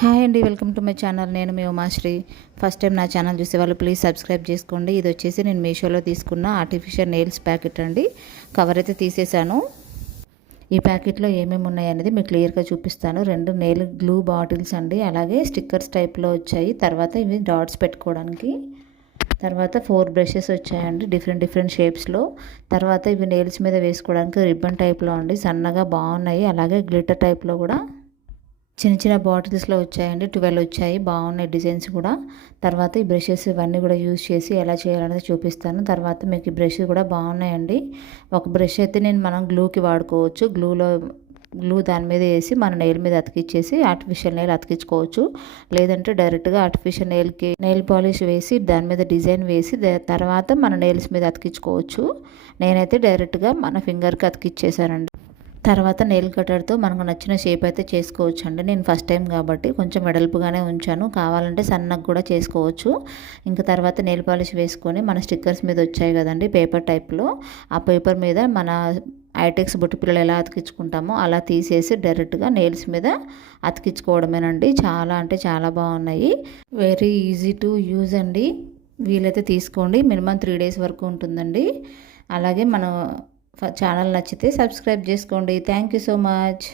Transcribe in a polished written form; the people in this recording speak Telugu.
హాయ్ అండి, వెల్కమ్ టు మై ఛానల్. నేను మీ ఉమాశ్రీ. ఫస్ట్ టైం నా ఛానల్ చూసేవాళ్ళు ప్లీజ్ సబ్స్క్రైబ్ చేసుకోండి. ఇది వచ్చేసి నేను మీషోలో తీసుకున్న ఆర్టిఫిషియల్ నెయిల్స్ ప్యాకెట్ అండి. కవర్ అయితే తీసేసాను. ఈ ప్యాకెట్లో ఏమేమి ఉన్నాయి అనేది మీకు క్లియర్గా చూపిస్తాను. 2 నెయిల్ గ్లూ బాటిల్స్ అండి, అలాగే స్టిక్కర్స్ టైప్లో వచ్చాయి. తర్వాత ఇవి డాట్స్ పెట్టుకోవడానికి. తర్వాత 4 బ్రషెస్ వచ్చాయండి డిఫరెంట్ షేప్స్లో. తర్వాత ఇవి నెయిల్స్ మీద వేసుకోవడానికి రిబ్బన్ టైప్లో అండి, సన్నగా బాగున్నాయి. అలాగే గ్లిటర్ టైప్లో కూడా చిన్న బాటిల్స్లో వచ్చాయండి. 12 వచ్చాయి, బాగున్నాయి డిజైన్స్ కూడా. తర్వాత ఈ బ్రషెస్ ఇవన్నీ కూడా యూజ్ చేసి ఎలా చేయాలనేది చూపిస్తాను. తర్వాత మీకు ఈ బ్రష్ కూడా బాగున్నాయండి. ఒక బ్రష్ అయితే మనం గ్లూకి వాడుకోవచ్చు. గ్లూ దాని మీద వేసి మన నెయిల్ మీద అతికిచ్చేసి ఆర్టిఫిషియల్ నెయిల్ అతికించుకోవచ్చు. లేదంటే డైరెక్ట్గా ఆర్టిఫిషియల్ నెయిల్కి నెయిల్ పాలిష్ వేసి దాని మీద డిజైన్ వేసి తర్వాత మన నెయిల్స్ మీద అతికించుకోవచ్చు. నేనైతే డైరెక్ట్గా మన ఫింగర్కి అతికిచ్చేసానండి. తర్వాత నెయిల్ కట్టర్తో మనకు నచ్చిన షేప్ అయితే చేసుకోవచ్చు అండి. నేను ఫస్ట్ టైం కాబట్టి కొంచెం వెడల్పుగానే ఉంచాను, కావాలంటే సన్నగా కూడా చేసుకోవచ్చు. ఇంకా తర్వాత నెయిల్ పాలిష్ వేసుకొని మన స్టిక్కర్స్ మీద వచ్చాయి కదండి పేపర్ టైప్లో, ఆ పేపర్ మీద మన ఐటెక్స్ బొట్టు పిల్లలు ఎలా అతికించుకుంటామో అలా తీసేసి డైరెక్ట్గా నెయిల్స్ మీద అతికించుకోవడమేనండి. చాలా అంటే చాలా బాగున్నాయి. వెరీ ఈజీ టు యూజ్ అండి. వీలైతే తీసుకోండి. మినిమం 3 డేస్ వరకు ఉంటుందండి. అలాగే ఛానల్ నచ్చితే సబ్స్క్రైబ్ చేసుకోండి. Thank you so much.